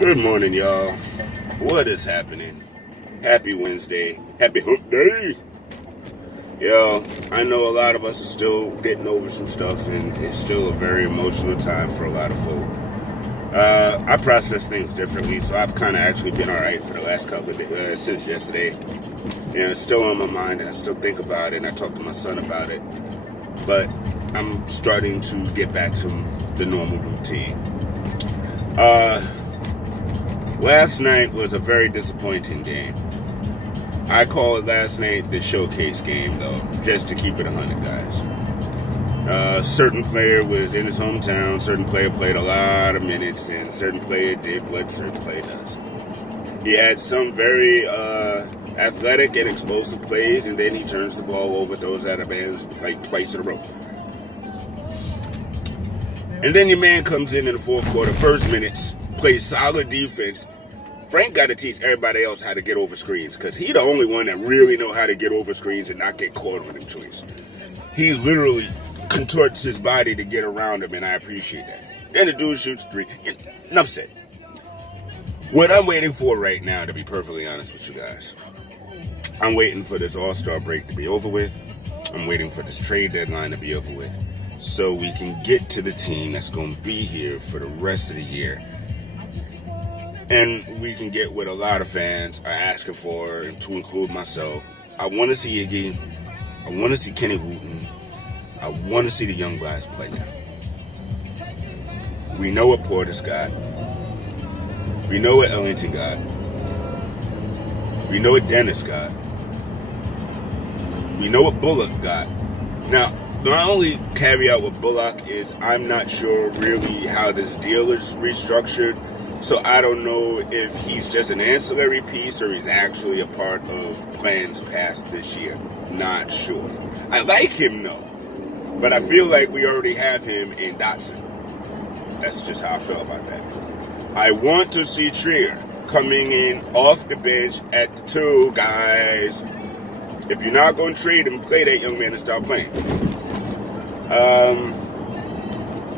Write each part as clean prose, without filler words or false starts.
Good morning, y'all. What is happening? Happy Wednesday. Happy hump day. Yo, I know a lot of us are still getting over some stuff, and it's still a very emotional time for a lot of folk. I process things differently, so I've kind of actually been all right for the last couple of days, since yesterday. And it's still on my mind, and I still think about it, and I talk to my son about it. But I'm starting to get back to the normal routine. Last night was a very disappointing game. I call it last night the showcase game, though, just to keep it 100, guys. Certain player was in his hometown, certain player played a lot of minutes, and certain player did what certain player does. He had some very athletic and explosive plays, and then he turns the ball over, throws out of bounds like twice in a row. And then your man comes in the fourth quarter, first minutes, plays solid defense. Frank got to teach everybody else how to get over screens, because he the only one that really know how to get over screens and not get caught on them joints. He literally contorts his body to get around him, and I appreciate that. Then the dude shoots three. Enough said. What I'm waiting for right now, to be perfectly honest with you guys, I'm waiting for this All-Star break to be over with. I'm waiting for this trade deadline to be over with, so we can get to the team that's going to be here for the rest of the year. And we can get what a lot of fans are asking for, and to include myself. I want to see Iggy. I want to see Kenny Wooten. I want to see the young guys play now. We know what Portis got. We know what Ellington got. We know what Dennis got. We know what Bullock got. Now, my only caveat with Bullock is I'm not sure really how this deal is restructured. So I don't know if he's just an ancillary piece or he's actually a part of plans past this year. Not sure. I like him, though. But I feel like we already have him in Dotson. That's just how I feel about that. I want to see Trier coming in off the bench at the 2, guys. If you're not going to trade him, play that young man and start playing.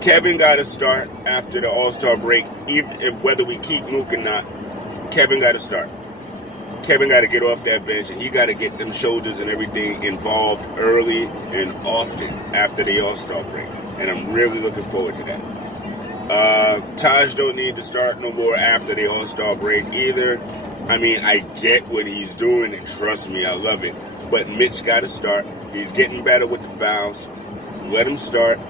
Kevin got to start after the All-Star break, even if whether we keep Mook or not. Kevin got to start. Kevin got to get off that bench, and he got to get them shoulders and everything involved early and often after the All-Star break. And I'm really looking forward to that. Taj don't need to start no more after the All-Star break either. I mean, I get what he's doing, and trust me, I love it. But Mitch got to start. He's getting better with the fouls. Let him start.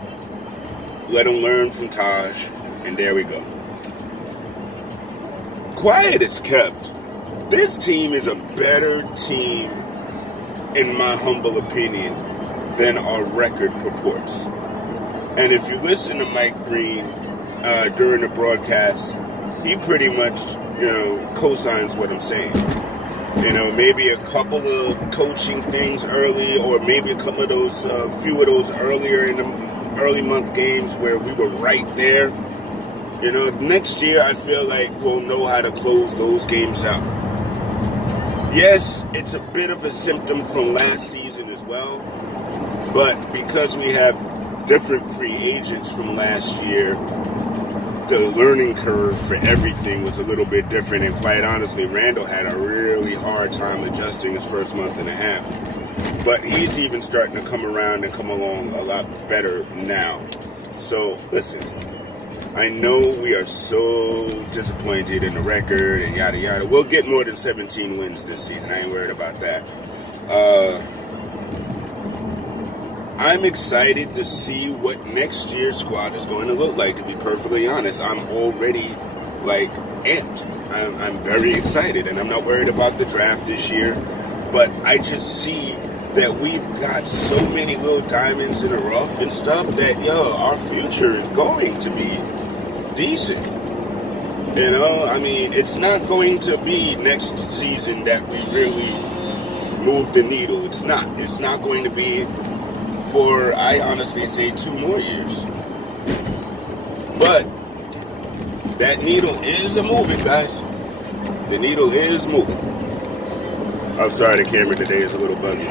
Let him learn from Taj, and there we go. Quiet is kept. This team is a better team, in my humble opinion, than our record purports. And if you listen to Mike Green during the broadcast, he pretty much, co-signs what I'm saying. Maybe a couple of coaching things early, or maybe a couple of those, few of those earlier in the early month games where we were right there. Next year I feel like we'll know how to close those games out. Yes, it's a bit of a symptom from last season as well, but because we have different free agents from last year, the learning curve for everything was a little bit different, and quite honestly, Randall had a really hard time adjusting his first month and a half. But he's even starting to come around and come along a lot better now. So, listen, I know we are so disappointed in the record and yada yada. We'll get more than 17 wins this season. I ain't worried about that. I'm excited to see what next year's squad is going to look like, to be perfectly honest. I'm already, amped. I'm very excited, and I'm not worried about the draft this year. But I just see that we've got so many little diamonds in the rough and stuff that, our future is going to be decent. It's not going to be next season that we really move the needle. It's not. It's not going to be for, I honestly say, 2 more years. But that needle is moving, guys. The needle is moving. I'm sorry, the camera today is a little buggy.